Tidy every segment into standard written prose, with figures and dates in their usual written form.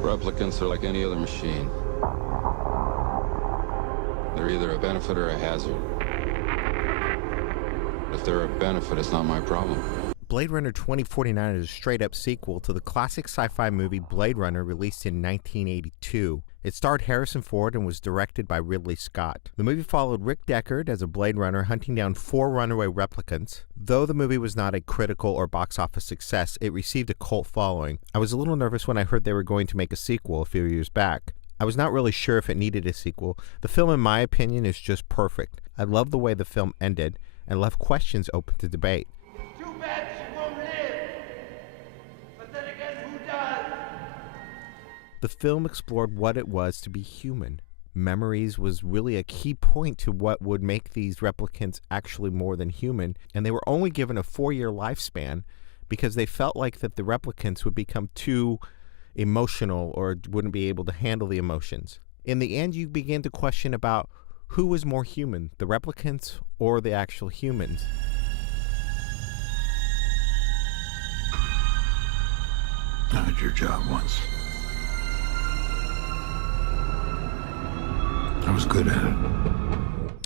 Replicants are like any other machine. They're either a benefit or a hazard. If they're a benefit, it's not my problem. Blade Runner 2049 is a straight-up sequel to the classic sci-fi movie Blade Runner, released in 1982. It starred Harrison Ford and was directed by Ridley Scott. The movie followed Rick Deckard as a Blade Runner hunting down 4 runaway replicants. Though the movie was not a critical or box office success, it received a cult following. I was a little nervous when I heard they were going to make a sequel a few years back. I was not really sure if it needed a sequel. The film, in my opinion, is just perfect. I love the way the film ended and left questions open to debate. Too bad she won't live. But then again, who does? The film explored what it was to be human. Memories was really a key point to what would make these replicants actually more than human, and they were only given a 4-year lifespan because they felt like that the replicants would become too emotional or wouldn't be able to handle the emotions. In the end, you begin to question about who was more human, the replicants or the actual humans. I had your job once. I was good at it.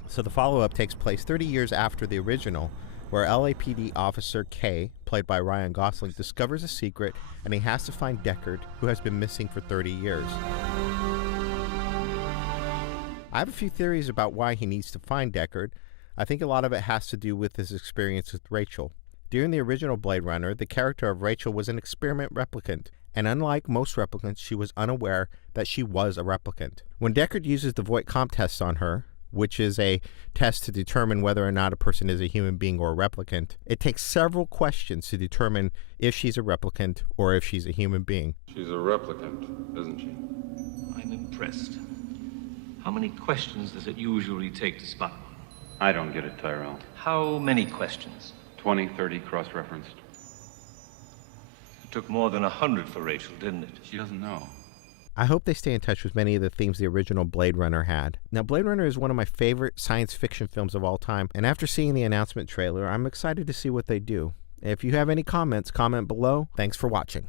So the follow-up takes place 30 years after the original, where LAPD Officer K, played by Ryan Gosling, discovers a secret and he has to find Deckard, who has been missing for 30 years. I have a few theories about why he needs to find Deckard. I think a lot of it has to do with his experience with Rachel. During the original Blade Runner, the character of Rachel was an experiment replicant, and unlike most replicants, she was unaware that she was a replicant. When Deckard uses the Voight-Kampff test on her, which is a test to determine whether or not a person is a human being or a replicant, it takes several questions to determine if she's a replicant or if she's a human being. She's a replicant, isn't she? I'm impressed. How many questions does it usually take to spot one? I don't get it, Tyrell. How many questions? 20, 30 cross-referenced. It took more than 100 for Rachel, didn't it? She doesn't know. I hope they stay in touch with many of the themes the original Blade Runner had. Now, Blade Runner is one of my favorite science fiction films of all time, and after seeing the announcement trailer, I'm excited to see what they do. If you have any comments, comment below. Thanks for watching.